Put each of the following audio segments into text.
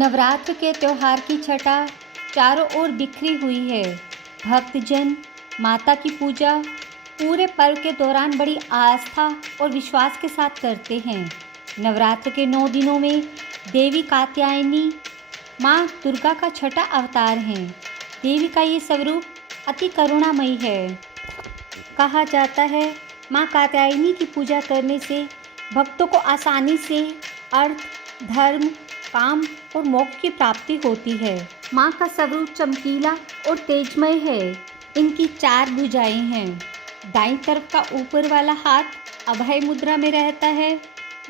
नवरात्र के त्योहार की छटा चारों ओर बिखरी हुई है। भक्तजन माता की पूजा पूरे पर्व के दौरान बड़ी आस्था और विश्वास के साथ करते हैं। नवरात्र के 9 दिनों में देवी कात्यायनी माँ दुर्गा का छठा अवतार हैं। देवी का ये स्वरूप अति करुणामयी है। कहा जाता है माँ कात्यायनी की पूजा करने से भक्तों को आसानी से अर्थ, धर्म, काम और मोक्ष की प्राप्ति होती है। माँ का स्वरूप चमकीला और तेजमय है। इनकी 4 भुजाएं हैं। दाईं तरफ का ऊपर वाला हाथ अभय मुद्रा में रहता है,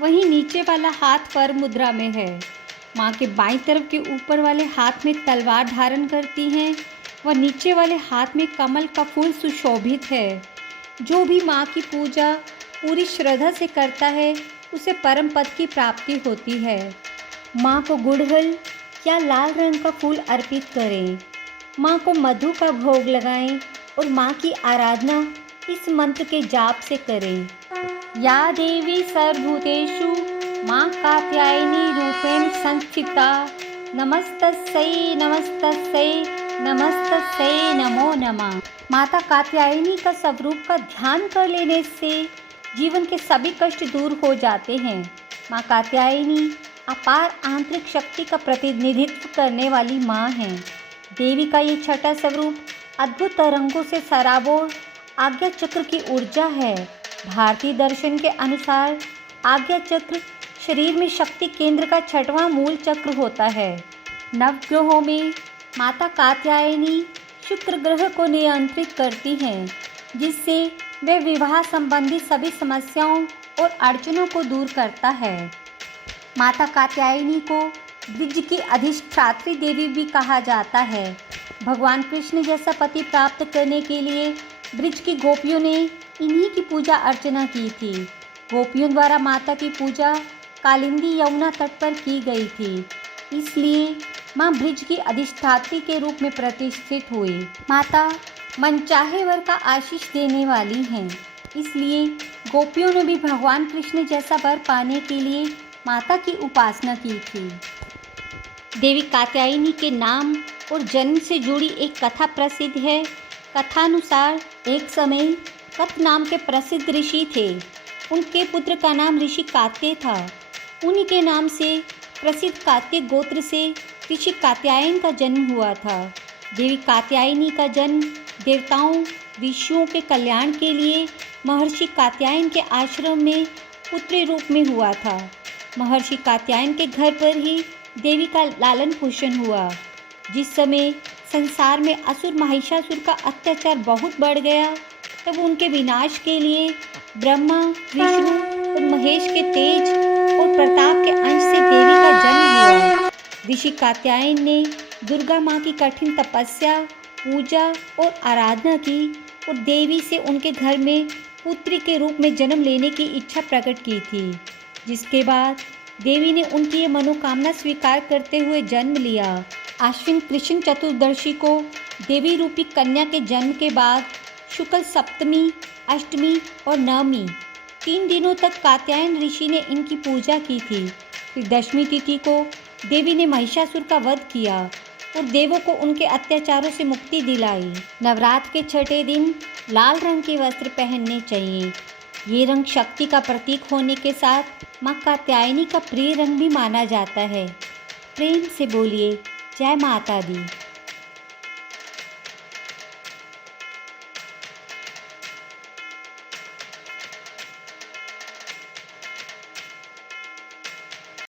वहीं नीचे वाला हाथ वर मुद्रा में है। माँ के बाईं तरफ के ऊपर वाले हाथ में तलवार धारण करती हैं व नीचे वाले हाथ में कमल का फूल सुशोभित है। जो भी माँ की पूजा पूरी श्रद्धा से करता है उसे परम पद की प्राप्ति होती है। माँ को गुड़हल या लाल रंग का फूल अर्पित करें। माँ को मधु का भोग लगाएं और माँ की आराधना इस मंत्र के जाप से करें। या देवी सर्वभूतेषु माँ कात्यायनी रूपेण संस्थिता नमस्तस्यै नमस्तस्यै नमस्तस्यै नमो नमः। माता कात्यायनी का स्वरूप का ध्यान कर लेने से जीवन के सभी कष्ट दूर हो जाते हैं। माँ कात्यायनी अपार आंतरिक शक्ति का प्रतिनिधित्व करने वाली माँ हैं। देवी का ये छठा स्वरूप अद्भुत तरंगों से सराबोर आज्ञा चक्र की ऊर्जा है। भारतीय दर्शन के अनुसार आज्ञा चक्र शरीर में शक्ति केंद्र का 6वां मूल चक्र होता है। नवग्रहों में माता कात्यायनी शुक्र ग्रह को नियंत्रित करती हैं, जिससे वे विवाह संबंधी सभी समस्याओं और अड़चनों को दूर करता है। माता कात्यायनी को ब्रज की अधिष्ठात्री देवी भी कहा जाता है। भगवान कृष्ण जैसा पति प्राप्त करने के लिए ब्रज की गोपियों ने इन्हीं की पूजा अर्चना की थी। गोपियों द्वारा माता की पूजा कालिंदी यमुना तट पर की गई थी, इसलिए माँ ब्रज की अधिष्ठात्री के रूप में प्रतिष्ठित हुई। माता मनचाहे वर का आशीष देने वाली हैं, इसलिए गोपियों ने भी भगवान कृष्ण जैसा वर पाने के लिए माता की उपासना की थी। देवी कात्यायनी के नाम और जन्म से जुड़ी एक कथा प्रसिद्ध है। कथानुसार एक समय कथ नाम के प्रसिद्ध ऋषि थे। उनके पुत्र का नाम ऋषि कात्य था। उन्हीं के नाम से प्रसिद्ध कात्य गोत्र से ऋषि कात्यायन का जन्म हुआ था। देवी कात्यायनी का जन्म देवताओं ऋषियों के कल्याण के लिए महर्षि कात्यायन के आश्रम में पुत्री रूप में हुआ था। महर्षि कात्यायन के घर पर ही देवी का लालन पोषण हुआ। जिस समय संसार में असुर महिषासुर का अत्याचार बहुत बढ़ गया, तब उनके विनाश के लिए ब्रह्मा, विष्णु और महेश के तेज और प्रताप के अंश से देवी का जन्म हुआ। ऋषि कात्यायन ने दुर्गा माँ की कठिन तपस्या, पूजा और आराधना की और देवी से उनके घर में पुत्री के रूप में जन्म लेने की इच्छा प्रकट की थी, जिसके बाद देवी ने उनकी ये मनोकामना स्वीकार करते हुए जन्म लिया। आश्विन कृष्ण चतुर्दशी को देवी रूपी कन्या के जन्म के बाद शुक्ल सप्तमी, अष्टमी और नवमी 3 दिनों तक कात्यायन ऋषि ने इनकी पूजा की थी। फिर दशमी तिथि को देवी ने महिषासुर का वध किया और देवों को उनके अत्याचारों से मुक्ति दिलाई। नवरात्र के छठे दिन लाल रंग के वस्त्र पहनने चाहिए। ये रंग शक्ति का प्रतीक होने के साथ माँ कात्यायनी का प्रिय रंग भी माना जाता है। प्रेम से बोलिए जय माता दी।